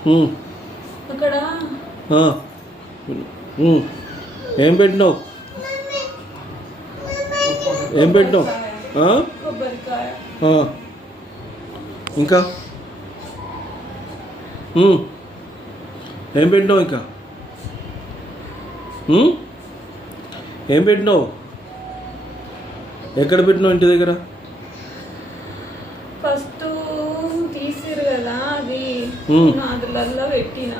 అక్కడ ఏం పెట్టినావు? ఏం పెట్టినావు? ఇంకా ఏం పెట్టినావు? ఇంకా ఏం పెట్టినావు? ఎక్కడ పెట్టినావు? ఇంటి దగ్గర ఫస్ట్ తీసిరు కదా, అది అందులో పెట్టిన.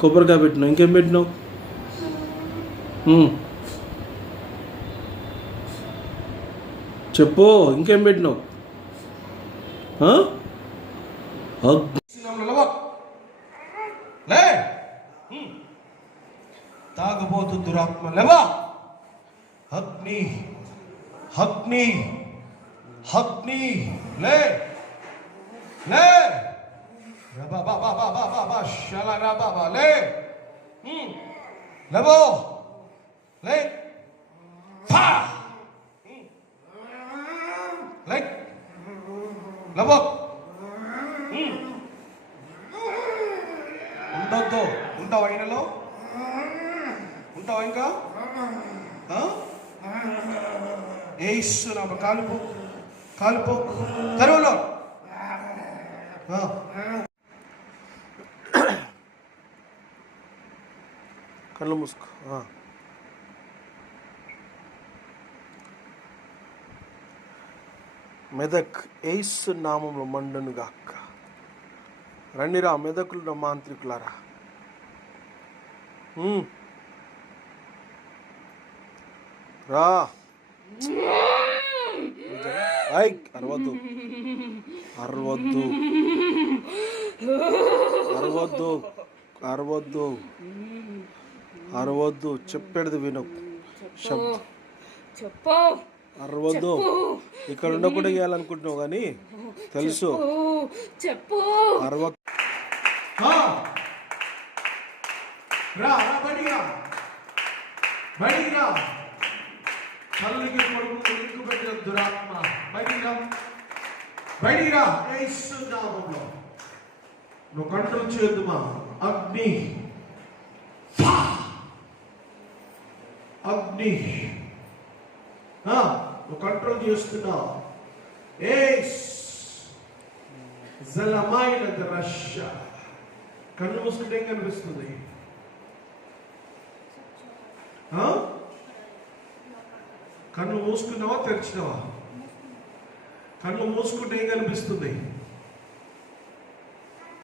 కొబ్బరికాయ పెట్టినావు. ఇంకేం పెట్టినావు? చెప్పు, ఇంకేం పెట్టినావు? తాగబోతు దురాత్మ లేవా! అగ్ని అగ్ని అగ్ని లే లే లే లేవో లే లేవో ఉండొద్దు. ఉంటావా? అయినలో ఉంటావా? ఇంకా ఏస్తున్నావు. కాలుపో కాలుపో తెరువులో. కళ్ళు మూసుకో. మెదక్ ఏసు నామంలో మండనుగాక. రండిరా మెదకులు మాంత్రికులారా. రా. అరవద్దు అరవద్దు అరవద్దు అరవద్దు అరవద్దు. చెప్పేది విను. అరవద్దు. ఇక్కడ ఉండకుండా చేయాలనుకుంటున్నావు కానీ తెలుసు. చెప్పు. అరవద్దు. తల్లికి కొడుకు లింకు పెట్టిన దురాత్మ బయటికి రా. నువ్వు కంట్రోల్ చేయొద్దుమా. అగ్ని అగ్ని నువ్వు కంట్రోల్ చేస్తున్నావు. జలమైన రష్య. కన్ను మూసుకుంటే ఏం కనిపిస్తుంది? కన్ను మూసుకున్నావా తెరిచినావా? కన్ను మూసుకుంటే ఏం కనిపిస్తుంది?